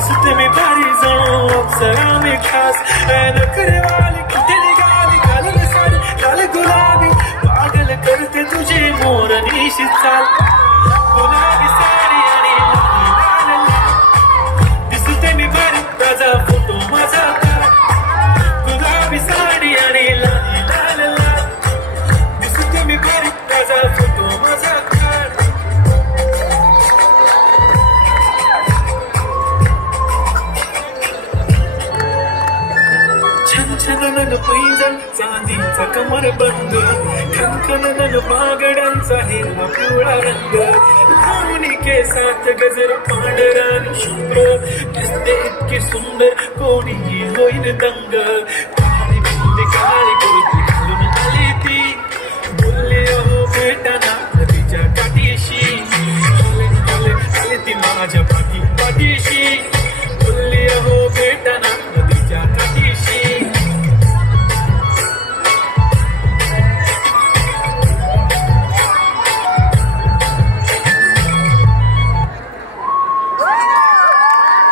दिसते मी भारी जणू अप्सरा मी खास नखरे वाली कुठे निघाली घालून साडी लाल गुलाबी पागल करते तुझी मोरनीशी चाल गुलाबी साडी आणि लाल लाल दिसते मी भारी ताजा फोटो माझा काढ गुलाबी साडी आणि लाल लाल दिसते मी भारी ताजा फोटो माझा काढ छनछनन पैंजण चांदीचा कमर बंद खनखनन बागड्यांचा हिरवा पिवळा रंग दोन्ही केसात गजर पांढरा आणि शुभ्र दिसते इतकी सुंदर कोणीही होईल दंग काळी बिंदी काळी कुर्ती घालून आली ती बोलले अहो भेटाना तिच्या काठीशी आले ती माझ्या पाठी